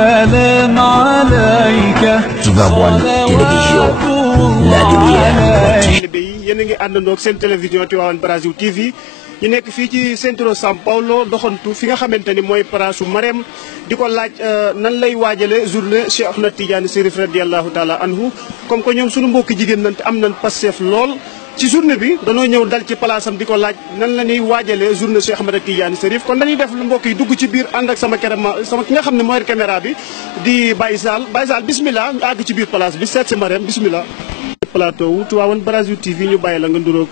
سلام عليك Tivaouane Télévision, la lumière. yéen a ngi àndandoo ak seen télévision Tivaouane Brazil TV ñu nekk fii ci centro São Paulo doxantu fi nga xamante ni mooy place su Marème di ko laaj nan lay waajale journée Cheikh Ahmed Tidiane Chérif radiallahu taala anhu comme que ñoom suñu mbokki jigéen nañ te am nañ passeef lool ci journée bi danoo ñëw dal ci place am di ko laaj nan la ñuy waajalee journée Cheikh Ahmed Tidiane Chérif kon dañuy def lu mbokk yi dugg ci biir ànd ak sama ki nga xam ne mooy caméra bi di Baye Sall bismillah ñu àgg ci biir place bi seet si Marème bismillah plateau wu Tivaouane Brazil TV ñu bàyyi la nga nduróog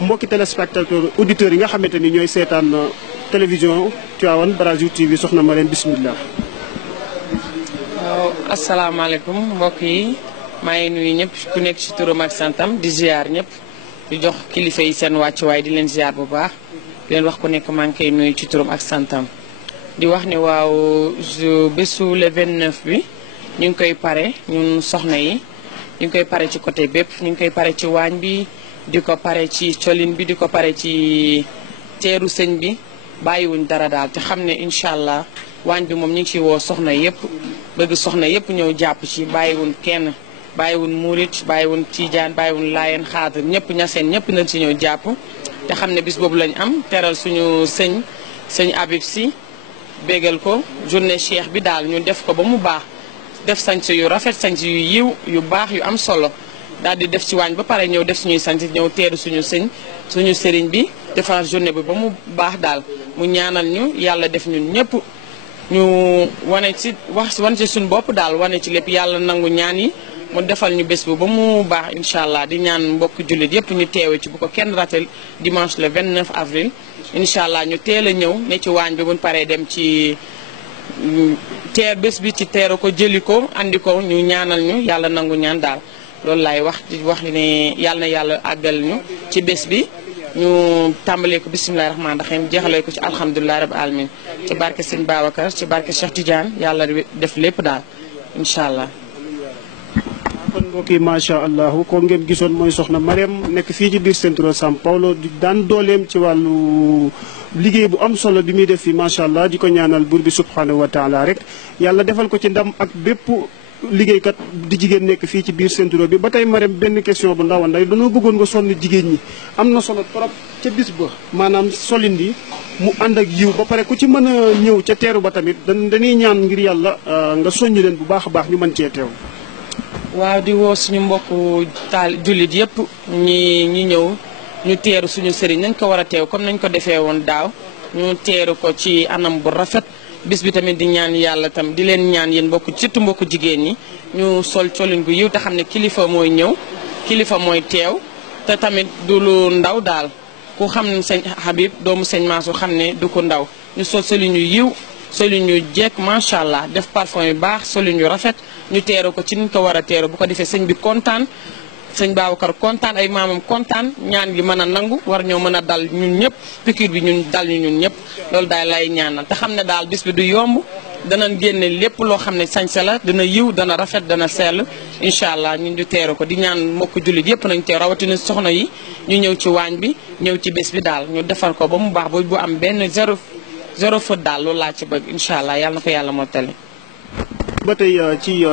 mbokki téléspectateur auditeurs yi nga xamante ni ñooy seetaan télévision Tivaouane Brazil TV soxna Marème bismillah. waaw asalaamaaleykum mbokk yi maa ngi nuyu ñëpp ku nekk ci turam ak santam di ziar ñëpp di jox kilifa yi seen wàccuwaay di leen ziar bu baax di leen wax ku nekk maa ngi koy nuyu ci turam ak santam. di wax ne waaw bésu le 29 bi ñu ngi koy pare ñun soxna yi ñu ngi koy pare ci côté bépp ñu ngi koy pare ci waañ bi. di ko pare ci colin bi di ko pare ci teeru sëñ bi bàyyiwuñ dara daal te xam ne incha allah waañ bi moom ñu ngi ciy woo soxna yëpp bëgg soxna yëpp ñëw jàpp ci bàyyiwuñ kenn bàyyiwuñ murit bàyyiwuñ tiijaan bàyyiwuñ laayeen xaadir ñëpp ñaseen ñëpp nañ ci ñëw jàpp te xam ne bis boobu lañ am teral suñu sëñ Habib Sy bégal ko journée cheikh bi daal ñu def ko ba mu baax def sañc yu rafet sañc yu yiw yu baax yu am solo daal di def ci waañ ba pare ñëw def suñuy sant ñëw teeru suñu sëriñ bi defar journée bi ba mu baax daal mu ñaanal ñu yàlla def ñun ñëpp ñu wane ci wane ci suñu bopp daal wane ci lépp yàlla nangu ñaan yi mu defal ñu bés bi ba mu baax incha allah di ñaan mbokk jullit yëpp ñu teewe ci bu ko kenn ratel dimanche le 29 avril incha allah ñu teel a ñëw ne ci waañ bi buñ paree dem ci teer bés bi ci teeru ko jëli ko andi ko ñu ñaanal ñu yàlla nangu ñaan daal loolu laay wax di wax ne yàlla na yàlla àggal ñu ci bés bi ñu tàmbalee ko bisimilahi rahmaani rahim jeexalee ko ci alhamdulilahi rabbi alamin ci barke sëñ Babacar ci barke Cheikh Tidiane yàlla def lépp daal incha allah. kon mbokk yi macha allah ko ngeen gisoon mooy soxna Marème nekk fii ci biir centro São Paulo di daan dooleem ci wàllu liggéey bu am solo bi muy def fii macha allah di ko ñaanal buur bi subhanahu wa taala rek yàlla defal ko ci ndam ak bépp. liggéeykat di jigéen nekk fii ci biir centro bi ba tey Marème benn question bu ndaw nday dañoo bëggoon nga sonn jigéen ñi am na solo trop ca bis ba maanaam solin bi mu ànd ak yiw ba pare ku ci mën a ñëw ca teeru ba tamit dañuy ñaan ngir yàlla nga soññ leen bu baax a baax ñu mën cee teew. waaw di woo suñu mbokku jullit yëpp ñi ñëw ñu teeru suñu sëriñ nañ ko war a teew comme nañ ko defee woon daaw ñu teeru ko ci anam bu rafet. bis bi tamit di ñaan yàlla tam di leen ñaan yéen mbokk surtout mbokku jigéen ñi ñu sol colin gu yiw te xam ne kilifa mooy ñëw kilifa mooy teew te tamit du lu ndaw daal ku xam ne sëñ Habib doomu sëñ Mansour xam ne du ko ndaw ñu sol solin yu yiw solin yu jekk macha allah def parfum yu baax solin yu rafet ñu teeru ko ci niñ ko war a teeru bu ko defee sëñ bi kontaan sëñ Babacar kontaan ay maamam kontaan ñaan gi mën a nangu war ñoo mën a dal ñun ñëpp piqûre bi ñun dal ñu ñun ñëpp loolu daal lay ñaanal te xam ne daal bis bi du yomb danañ génne lépp loo xam ne sañse la dana yiw dana rafet dana sell incha allah ñun ñu teeru ko di ñaan mbokk jullit yëpp nañ teeru rawatina soxna yi ñu ñëw ci waañ bi ñëw ci bés bi daal ñu defar ko ba mu baax bu am benn zéro faute daal loolu laa ci bëgg incha allah yàlla na ko yàlla mottali. ba tey ci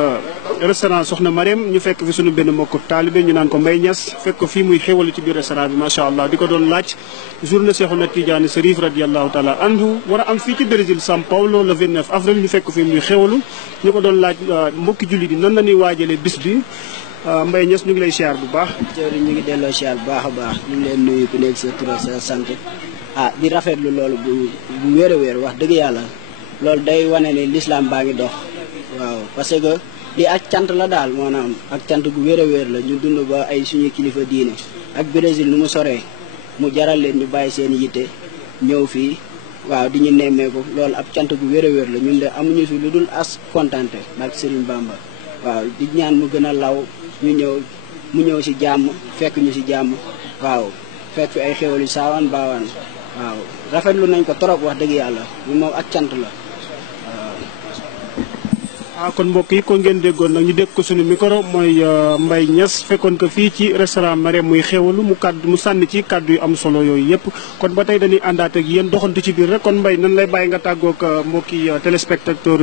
restaurant soxna Marème ñu fekk fi suñu benn mbokku taalibe ñu naan ko Mbaye Niass fekk ko fii muy xéwalu ci biir restaurant bi macha allah di ko doon laaj journée Cheikh Ahmed Tidiane Chérif radiallahu taala anhu war a am fii ci Brésil São Paulo le 29 avril ñu fekk ko fii muy xéwalu ñu ko doon laaj mbokki jullit yi nan la ñuy waajalee bis bi Mbaye Niass ñu ngi lay siyaar bu baax. jërëjëf ñu ngi delloo siyaar bu baax a baax ñu ngi leen nuyu ku nekk sa tur sa sant di rafetlu loolu bu wér a wér wax dëgg yàlla loolu day wane ne l'islam baa ngi dox. waaw parce que li ak cant la daal maanaam ak cant gu wér a wér la ñu dund ba ay suñu kilifa diine ak Brésil nu mu soree mu jaral leen ñu bàyyi seen yitte ñëw fii waaw di ñu nemmeeku loolu ab cant gu wér a wér la ñun de amuñu fi lu dul as kontante barke Serigne Bamba waaw di ñaan mu gën a law mu ñëw si jàmm fekk ñu si jàmm waaw fekk fi ay xéwal yu saawaan baawaan waaw rafetlu nañ ko trop wax dëgg yàlla ñu moom ak cant la. kon mbokk yi ko ngeen déggoon nag ñu dégg ko suñu micro mooy Mbaye Niass fekkoon ko fii ci restaurant Marème muy xéwalu mu sànni ci kàddu yu am solo yooyu yëpp kon ba tey dañuy àndaat ak yéen doxantu ci biir rek kon Mbaye nan lay bàyyi nga tàggoog mbokki téléspectateur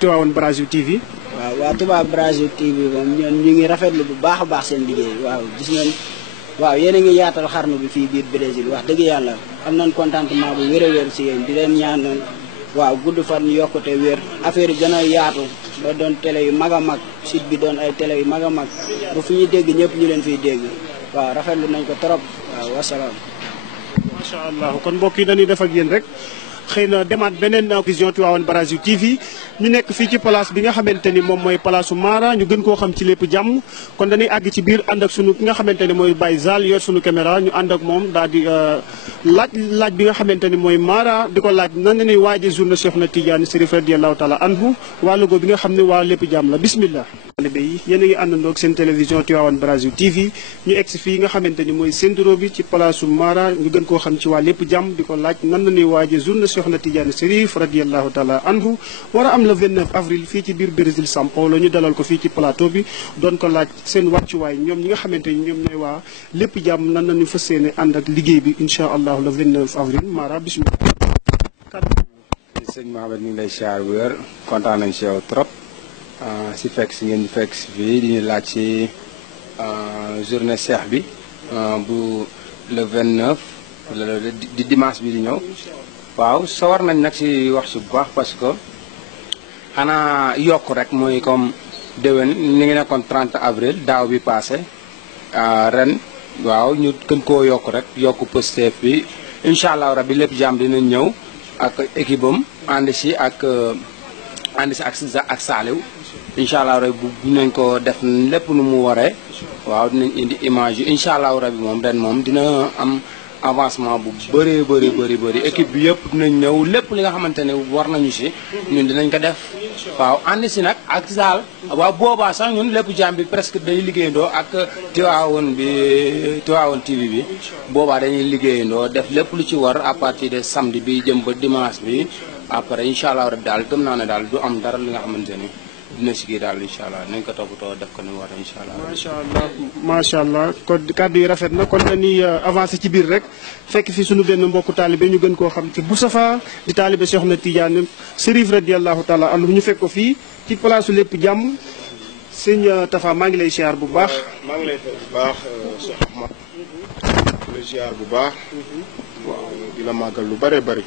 Tivaouane Brazil TV. waaw waa Touba Brazil TV moom ñoom ñu ngi rafetlu bu baax a baax seen liggéey waaw gis ngeen waaw yéen a ngi yaatal xarnu bi fii biir Brésil wax dëgg yàlla am nañ contentement bu wér a wér si yéen di leen ñaanal waaw gudd fan yokkute wér affaire yi gën a yaatu ba doon télé yu mag a mag site bi doon ay télé yu mag a mag ba fu ñuy dégg ñëpp ñu leen fiy dégg waaw rafetlu nañ ko trop waaw wasalaam. macha allah kon mbokk yi dañuy def ak yéen rek xëy na demaat beneen vision Tivaouane Brazil TV ñu nekk fii ci place bi nga xamante ni moom mooy place Mara ñu gën koo xam ci lépp jàmm kon dañuy àgg ci biir ànd ak sunu ki nga xamante ni mooy Baye Zal yor sunu caméra ñu ànd ak moom daal di laaj bi nga xamante ni mooy Mara di ko laaj nan la ñuy waajee journée Cheikhouna Tidiane Chérif radiyallahu taala anhu waa logo bi nga xam ne waa lépp jàmm la bismillah. taalibe yi yéen a ngi àndandoo ak seen télévision Tivaouane Brazil TV ñu egg si fii nga xamante ni mooy centre bi ci place Mara ñu gën koo xam ci waa lépp jàmm di ko laaj nan la ñuy waajee journée Cheikhouna Tidiane Chérif radiyallahu taala anhu war a am le 29 avril fii ci biir Brésil São Paulo ñu dalal ko fii ci plateau bi doon ko laaj seen wàccuwaay ñoom ñi nga xamante ni ñoom ñooy waa lépp jàmm nan la ñu fas yéene ànd ak liggéey bi incha allahu le 29 avril Mara bismillah. sëñ Mohamed ñu ngi lay siyaar bu wér kontaan nañ si yow trop si fekk si ngeen di fekk si fii di ñu laaj si journée Cheikh bi bu le 29 di dimanche bi di ñëw waaw sawar nañ nag si wax si bu baax parce que xanaa yokk rek mooy comme déwén ni ngi nekkoon 30 avril daaw bi passé ren waaw ñu gën koo yokk rek yokk Pastef bi incha allah rabbi lépp jàmm dinañ ñëw ak équipe am ànd si ak Saliou incha allah rabbi bu dinañ ko def lépp nu mu waree waaw dinañ indi image yi incha allah rabbi moom ren moom dina am avancement bu bëri équipe bi yëpp dinañ ñëw lépp li nga xamante ne war nañu si ñun dinañ ko def waaw ànd si nag ak Sall waaw boobaa sax ñun lépp jàmm bi presque day liggéeyandoo ak Tivaouane TV bi boobaa dañuy liggéeyandoo def lépp lu ci war à partir de samedi bi jëm ba dimanche bi après incha allah rabbi daal gëm naa ne daal du am dara li nga xamante ni dina si kii daal incha allah nañ ko toppatoo def ko ni mu war incha allah. macha allah kon kàddu yi rafet na kon dañuy avancé ci biir rek fekk fi sunu benn mbokku taalibe ñu gën koo xam ci Boussafa di taalibe Cheikhouna Tidiane Chérif radiyallahu taala anhu ñu fekk ko fii ci place lépp jàmm sëñ Tafa maa ngi lay siyaar bu baax. maa ngi lay fay bu baax Cheikh Ahmad di la siyaar bu baax. waaw di la màggal lu bëree bëri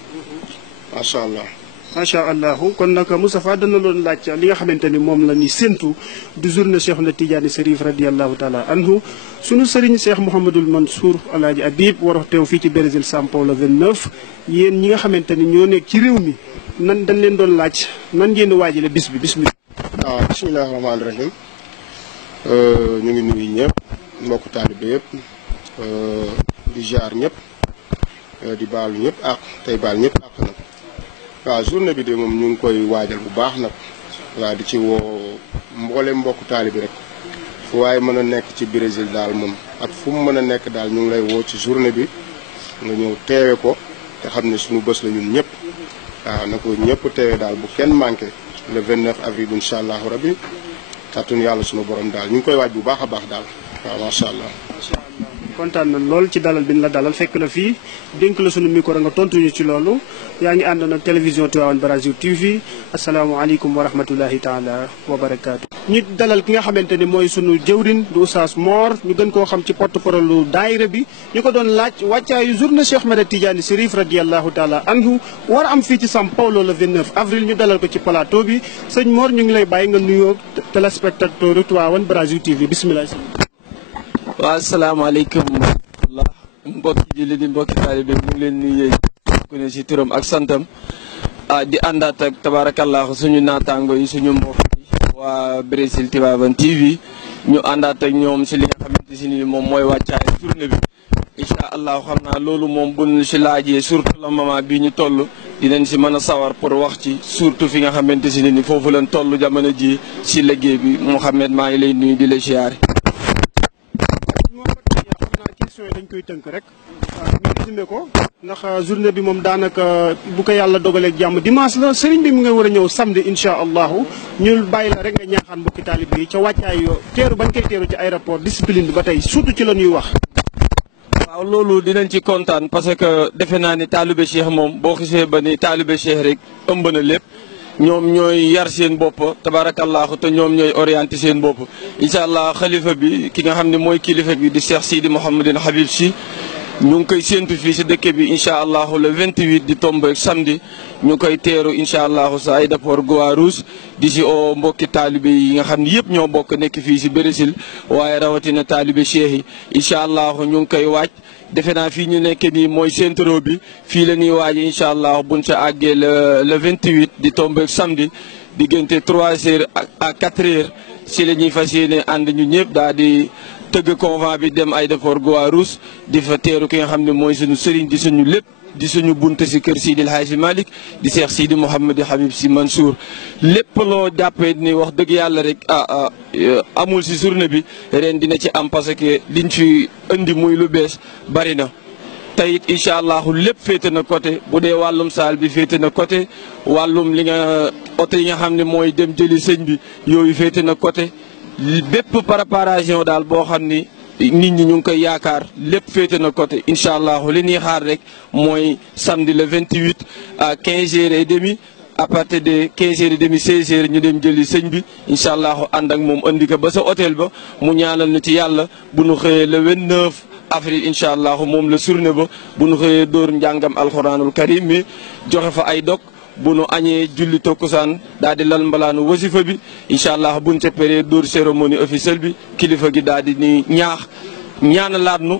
macha allah. macha allah kon nag Moustapha dana loon laaj li nga xamante ni moom la ñuy séntu du journée Cheikhouna Tidiane Chérif radiyallahu taala anhu sunu sëriñ Cheikh Mouhamadul Mansour Alaaji Habib war a teew fii ci Brésil São Paulo 29 yéen ñi nga xamante ni ñoo nekk ci réew mi nan dañ leen doon laaj nan ngeen di waajale bis bi bismillah. waaw bismillahi rahmaani rahim ñu ngi nuyu ñëpp mbokku taalibe yëpp di jaar ñëpp di baalu ñëpp ak tey baal ñëpp ak nag. waaw journée bi de moom ñu ngi koy waajal bu baax nag waaw di ci woo mboolem mbokku taalibe rek fu waaye mën a nekk ci Brésil daal moom ak fu mu mën a nekk daal ñu ngi lay woo ci journée bi nga ñëw teewe ko te xam ne suñu bés la ñun ñëpp waaw na ko ñëpp teewe daal bu kenn manqué le 29 avril incha allahu rabbi kàttanu yàlla suñu borom daal ñu ngi koy waaj bu baax a baax daal waaw macha allah. kontaan nañ lool ci dalal bi ñu la dalal fekk la fii dénk la sunu micro nga tontuñu ci loolu yaa ngi àndoon ak télévision Tivaouane Brazil TV asalaamaaleykum wa rahmatullahi taala wa barakaatu. ñu dalal ki nga xamante ni mooy sunu jëwrin du Oustaz Mor ñu gën koo xam ci porte-parole lu daayira bi ñu ko doon laaj wàccaayu journée Cheikh Ahmed Tidiane Chérif radiyallahu taala anhu war a am fii ci São Paulo le 29 avril ñu dalal ko ci plateau bi sëñ Mor ñu ngi lay bàyyi nga nuyoo téléspectateur Tivaouane Brazil TV bisimilah. waaw asalaamaaleykum wa mbokki julli di mbokki taalibe ñu ngi leen nuyu ku ne si turam ak santam di àndaat ak tabaarakallaahu suñu naataango yi suñu mbokk yi waa Brésil Tivaouane TV ñu àndaat ak ñoom si li nga xamante si ni moom mooy wàccaay journée bi incha allah xam naa loolu moom buñ si laajee surtout la moment bii ñu toll dinañ si mën a sawar pour wax ci surtout fi nga xamante si ni foofu leen toll jamono ji si liggéey bi Mouhamed maa ngi lay nuyu di la siyaare. koy tënk rek ñu résumé ko ndax journée bi moom daanaka bu ko yàlla dogalee jàmm dimanche la sëriñ bi mu nga war a ñëw samedi incha allahu ñu bàyyi la rek nga ñaaxaan mbokki taalib yi ca wàccaay yoo teeru bañ koy teeru ci aéroport discipline bi ba tey surtout ci la ñuy wax. waaw loolu dinañ ci kontaan parce que defe naa ni taalibe Cheikh moom boo xisee ba ni taalibe Cheikh rek ëmb na lépp ñoom ñooy yar seen bopp tabaarakallaahu te ñoom ñooy orienté seen bopp incha allah xalifa bi ki nga xam ne mooy kilifa bi di Cheikh Sidi Mouhamadine Habib Sy ñu ngi koy séentu fii si dëkk bi incha allahu le 28 di tombe samedi ñu koy teeru incha allahu sa aéroport Guarulhos di si o mbokki taalibe yi nga xam ne yëpp ñoo bokk nekk fii si Brésil waaye rawatina taalibe Cheikh yi incha allahu ñu ngi koy waaj defe naa fii ñu nekk nii mooy centro bi fii la ñuy waaj incha allah buñ sa àggee le 28 di tombe samedi diggante 3 heures à 4 heures si la ñuy fas yéene ànd ñu ñëpp daal di tëgg convent bi dem aéroport Guarulhos di fa teeru ki nga xam ne mooy suñu sëriñ di suñu lépp di suñu bunte si kër Sidi El Hadji Malick di Cheikh Sidi Mouhamadou Habib Sy Mansour lépp loo jàppee ni wax dëgg yàlla rek amul si journée bi ren dina ci am parce que liñ fi indi muy lu bees bari na teyit incha allahu lépp féete na côté bu dee wàllum saal bi féete na côté wàllum li nga oto yi nga xam ne mooy dem jëli sëñ bi yooyu féete na côté bépp préparation daal boo xam ni nit ñi ñu ngi koy yaakaar lépp féete na côté incha allahu li ñuy xaar rek mooy samedi le 28 à 15h30 à partir de 15h30 16h ñu dem jëli sëñ bi incha allahu ànd ak moom andi ko ba sa hôtel ba mu ñaanal na ci yàlla bu nu xëyee le 29 avril incha allahu moom la journée ba bu nu xëyee dóor njàngam alxuraanul karim mi joxe fa ay dog bu nu añee julli tokkusaan daal di lal mbalaanu wasifa bi incha allah buñ ca paree dóor cérémonie officielle bi kilifa gi daal di ni ñaanalaat nu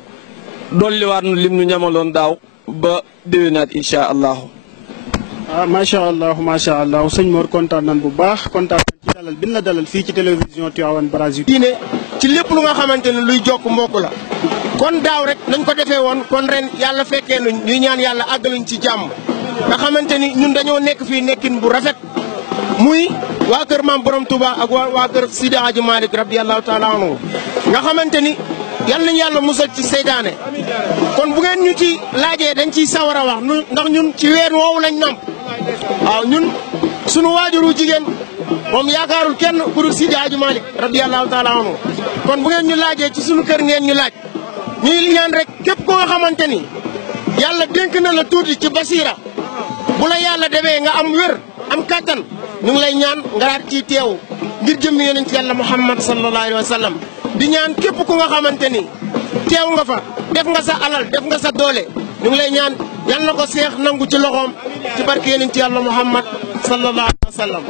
dolliwaat nu lim nu ñamaloon daaw ba déwénaat incha allahu. macha allah sëñ Mor kontaan nañ bu baax kontaan nañ ci dalal bi la dalal fii ci télévision Tivaouane Brazil. diine ci lépp lu nga xamante ne luy jokk mbokk la kon daaw rek nañ ko defee woon kon ren yàlla fekkee nañ ñuy ñaan yàlla àggaluñ ci jàmm. nga xamante ni ñun dañoo nekk fii nekkin bu rafet muy waa kër maam borom Touba ak waa kër Sidi Hadji Malick radiyallahu taala anhu nga xamante ni yal nañu yàlla musal ci seytaane kon bu ngeen ñu ci laajee dañ ciy sawar a wax ndax ñun ci weer woowu lañ namp waaw ñun sunu waajuru jigéen moom yaakaarul kenn ku dul Sidi Hadji Malick radiyallahu taala anhu kon bu ngeen ñu laajee ci sunu kër ngeen ñu laaj ñuy ñaan rek képp ko nga xamante ni yàlla dénk na la tuuti ci basira bu la yàlla demee nga am wér am kattan ñu ngi lay ñaan nga daal ci teew ngir jëmmi yonent ci yàlla Muhammad sallallahu alayhi wa sallam di ñaan képp ku nga xamante ni teew nga fa def nga sa alal def nga sa doole ñu ngi lay ñaan yal na ko seex nangu ci loxoom ci barke yonent ci yàlla Muhammad sallallahu alayhi wa sallam.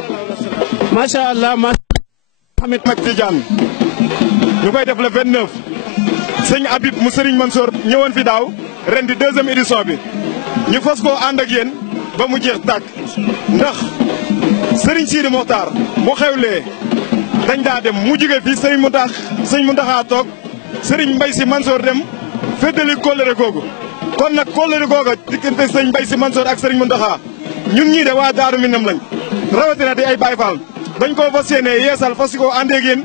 macha allah Mouhamed Tidiane ñu koy def le 29 sëñ Habib mu Serigne Mansour ñëwoon fi daaw ren di 2e édition bi ñu fas koo ànd ak yéen ba mu jeex tàkk ndax Serigne Sidi Mokhtar mu xewlee dañ daa dem mu jóge fii sëñ Mountakha toog Serigne Mbaye Sy Mansour dem féddali kóllëre googu kon nag kóllëre googa diggante sëñ Mbaye Sy Mansour ak Serigne Mountakha ñun ñii de waa Daaru Minam lañ rawatina di ay Baye Fall dañ koo fas yéene yeesal fas koo àndee ak yéen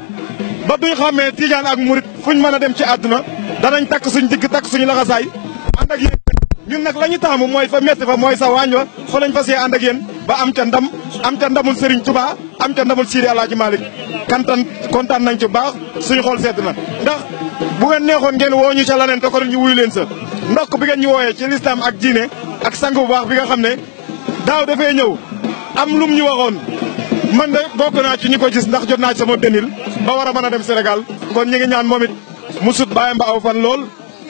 ba duñ xàmmee Tijaan ak Murit fuñ mën a dem ci àdduna danañ takk suñ digg takk suñu laxasaay ànd ak yéen ñun nag la ñu taamu mooy fa metti fa mooy sa waañ wa fa lañ fas yéene ànd ak yéen ba am ca ndamul Serigne Touba am ca ndamul Sidi Alaaji Malick kontaan nañ ci baax suñu xool sedd na ndax bu ngeen neexoon ngeen woo ñu ca laneen te ko ñu wuyu leen sa ndokk bi ngeen ñu wooyee ci lislaam ak diine ak sang bu baax bi nga xam ne daaw dafay ñëw am lum ñu waxoon man de bokk naa ci ñi ko gis ndax jot naa ci sama benil ba war a mën a dem Sénégal kon ñi ngi ñaan moom it mu sut bàyyam ba aw fan lool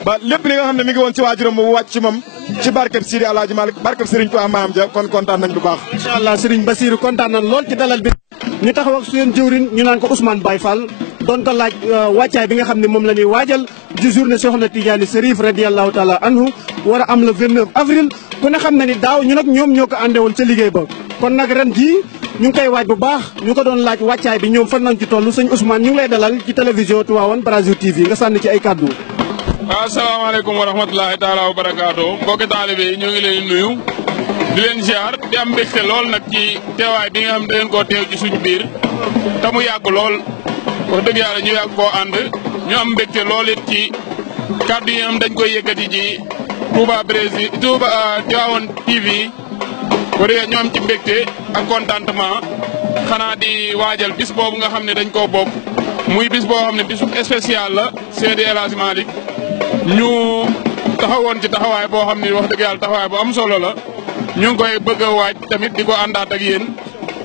ba lépp li nga xam ne mi ngi woon ci waajuram mu wàcc ci moom ci barkeb Sidi Alaaji Malick barkeb Serigne Touba maam ja kon kontaan nañ bu baax. incha allah Serigne Bassirou kontaan nañ lool ci dalal bi ñu taxaw ak seen jëwrin ñu naan ko Ousmane Baye Fall doon ko laaj wàccaay bi nga xam ne moom la ñuy waajal di journée Soxna Tidiane Chérif radiyallahu taala anhu war a am le 29 avril ku ne xam na ni daaw ñu nag ñoom ñoo ko ànde woon ca liggéey ba kon nag ren jii ñu ngi koy waaj bu baax ñu ko doon laaj wàccaay bi ñoom fan nañ ci toll sëñ Ousmane ñu ngi lay dalal ci télévision Tivaouane Brazil TV nga sànni ci ay kàddu. waaw asalaamaaleykum wa rahmatulahi taala wa barakaatu mbokki taalibe yi ñu ngi leen nuyu di leen ziar di am mbégte lool nag ci teewaay bi nga xam da ngeen koo teew ci suñu biir te mu yàgg lool wax dëgg yàlla ñu yàgg koo ànd ñu am mbégte lool it ci kàddu yi am dañ koy yëkkati ci Touba Brésil Touba Tivaouane TV bu dee ñoom ci mbégte ak contentement xanaa di waajal bis boobu nga xam ne dañ koo bokk muy bis boo xam ne bisu spécial la Seydi El Hadji Malick ñu taxawoon ci taxawaay boo xam ne wax dëgg yàlla taxawaay bu am solo la ñu ngi koy bëgg a waaj tamit di ko àndaat ak yéen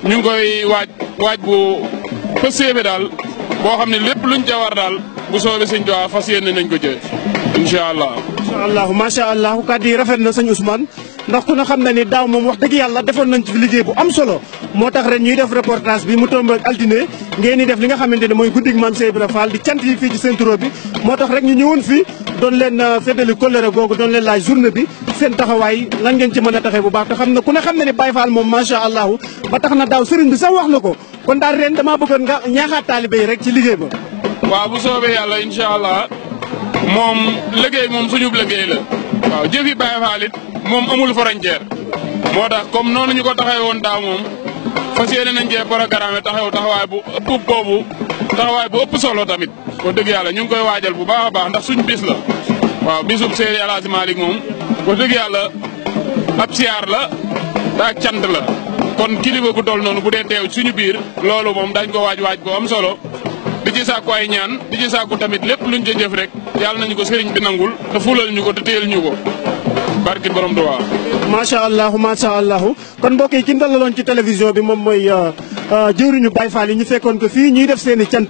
ñu ngi koy waaj bu pëseebe daal boo xam ne lépp luñ ca war daal bu soobee sëñ Tuubaa fas yéene nañ ko jël incha allah. incha allah macha allah kàddu yi rafet na sëñ Ousmane ndax ku ne xam na ni daaw moom wax dëgg yàlla defoon nañ ci liggéey bu am solo moo tax ren ñuy def reportage bi mu tombé ak altine ngeen di def li nga xamante ne mooy guddig Maam Cheikh Ibra Fall di cant yi fii ci Centro bi moo tax rek ñu ñëwoon fii doon leen feddali kóllëre googu doon leen laaj journée bi seen taxawaay lan ngeen ci mën a taxee bu baax te xam ne ku ne xam ne ni Baye Fall moom macha allah ba tax na daaw sëriñ bi sax wax na ko kon daal ren damaa bëggoon nga ñaaxaat taalibe yi rek ci liggéey ba. waaw bu soobee yàlla incha allah moom liggéey moom suñu liggéey la waaw jëfi Baye Fall it moom amul frontière moo tax comme noonu ñu ko taxawee woon daaw moom fas yéene nañ cee programme taxawaay bu ëpp boobu taxawaay bu ëpp solo tamit wax dëgg yàlla ñu ngi koy waajal bu baax a baax ndax suñu bis la waaw bisub Seydi El Hadji Malick moom wax dëgg yàlla ab siyaar la te ak cant la kon kilifa gu toll noonu bu dee teew suñu biir loolu moom dañ ko waaj bu am solo di ci sàkku ay ñaan di ci sàkku tamit lépp luñ ca jëf rek yàlla nañu ko sëriñ bi nangul te fulal ñu ko te téyel ñu ko barki borom Tuubaa. macha allah kon mbokk yi ki ndalaloon ci télévision bi moom mooy jëwriñu Baye Fall yi ñu fekkoon ko fii ñuy def seen i cant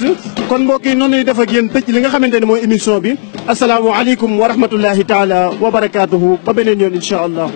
kon mbokk yi noonu ñuy def ak yéen tëj li nga xamante ne mooy émission bi asalaamualeykum wa rahmatullahi taala wa barakaatuhu ba beneen yoon incha allah.